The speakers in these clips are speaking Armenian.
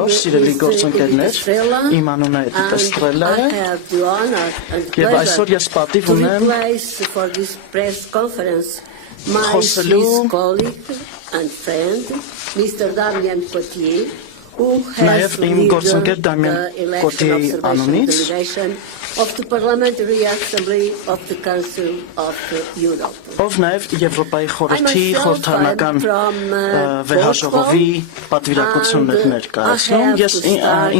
օր, սիրելի գործընկերներ, իմ անունը է Էստրելա եւ այսօր ես պատիվ ունեմ խոսելու նաև իմ գործընկեր Դամիան Կոտիի անունից ով նաև Եվրոպայի խորհրդի խորհրդարանական վեհաժողովի պատվիրակություններ ներկայացնում ես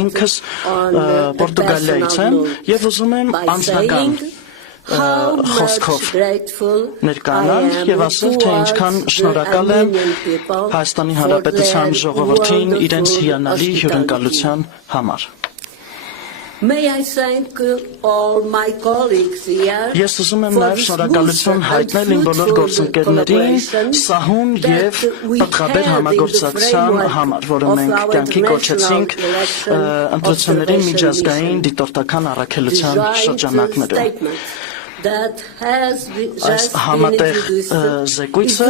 ինքս Պորտուգալիայից եմ եւ ուզում եմ անձնական խոսքով ներկայանալ եւ ասել թե ինչքան շնորհակալ եմ Հայաստանի Հանրապետության ժողովրդին իրենց հիանալի հյուրընկալության համար Ես ուզում եմ նաև շնորհակալություն հայտնել իմ բոլոր գործընկերներին սահուն եւ պտղաբեր համագործակցության համար, որը մենք կյանքի կոչեցինք ընտրությունների միջազգային դիտորդական առաքելության շրջանակներում Այս համատեղ զեկույցը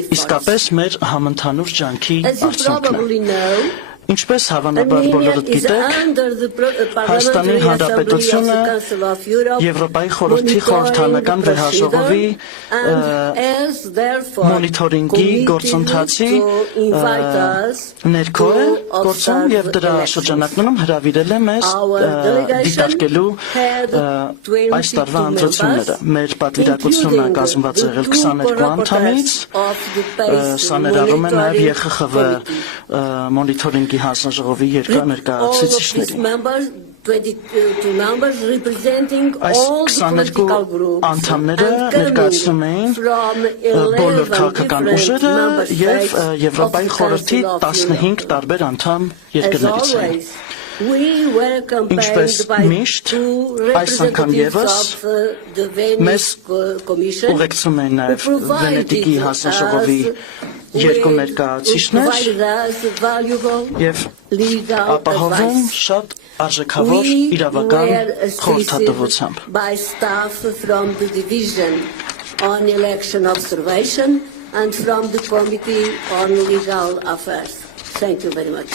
իսկապես մեր համընդհանուր ջանքի արդյունքն է Ինչպես հավանաբար բոլորդ գիտեք, Հայաստանի Հանրապետությունը Եվրոպայի խորհրդի խորհրդարանական վեհաժողովի մոնիթորինգի գործընթացի ներքո է գործում եւ դրա շրջանակներում հրավիրել է մեզ դիտարկելու այս տարվա ընտրությունները։ Մեր պատվիրակությունը կազմված է եղել 22 անդամից, սա ներառում է նաեւ ԵԽԽՎ մոնիթորինգի հանձնաժողովի երկար ներկայացուցիչների։ Այս 22 անդամները ներկայացնում էին բոլոր քաղաքական ուժերը եւ Եվրոպայի խորհրդի 15 տարբեր անդամ երկրներից էին։ Ինչպես միշտ, այս անգամ եւս մեզ ուղեկցում են նաեւ Վենետիկի հանձնաժողովի երկու ներկայացուցիչներ եւ ապահովում շատ արժեքավոր իրավական խորհրդատվությամբ on election observation and from the Committee on Legal Affairs. Thank you very much.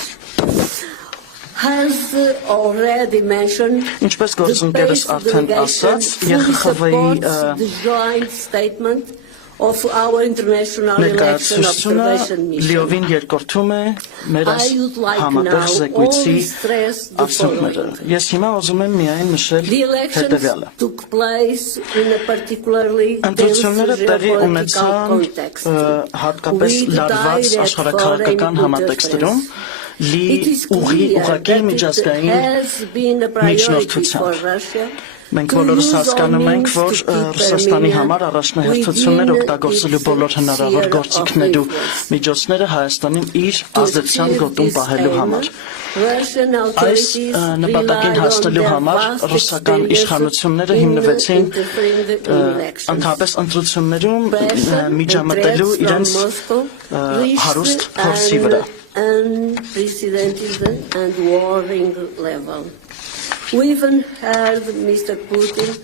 Has already mentioned Ինչպես գործընկերս արդեն ասաց, ԵԽԽՎ-ի joint statement of our international election observation mission. Լիովին երկրորդում է մեր այս համատեղ զեկույցի արդյունքները։ Ես հիմա ուզում եմ միայն նշել հետևյալը։ Ընտրությունները տեղի ունեցան հատկապես լարված աշխարհաքաղաքական համատեքստերում լի ուղղակի միջազգային միջնորդությամբ Մենք բոլորս հասկանում ենք, որ Ռուսաստանի համար առաջնահերթություններ օգտագործելու բոլոր հնարավոր գործիքներ ու միջոցները Հայաստանին իր ազդեցության գոտում պահելու համար։ Այս նպատակին հասնելու համար ռուսական իշխանությունները հիմնվեցին ընդհանրապես ընտրություններում միջամտելու իրենց հարուստ փորձի վրա։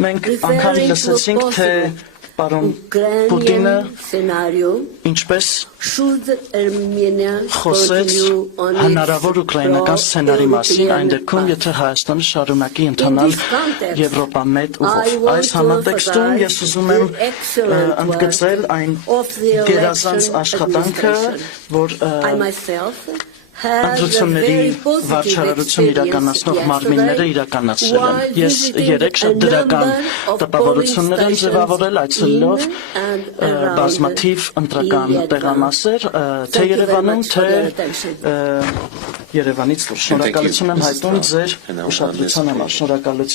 Մենք անգամ լսեցինք, թե պարոն Պուտինը ինչպես խոսեց հնարավոր ուկրաինական սցենարի մասին, այն դեպքում, եթե Հայաստանը շարունակի ընթանալ Եվրոպամետ ուղով։ Այս համատեքստում ես ուզում եմ ընդգծել այն գերազանց աշխատանքը, որ Ընտրությունների վարչարարություն իրականացնող մարմինները իրականացրել են։ Ես երեք շատ դրական տպավորություններ եմ ձևավորել այցելելով բազմաթիվ ընտրական տեղամասեր, թե Երևանում, թե Երևանից դուրս։ Շնորհակալություն եմ հայտնում ձեր ուշադրության համար։ Շնորհակալություն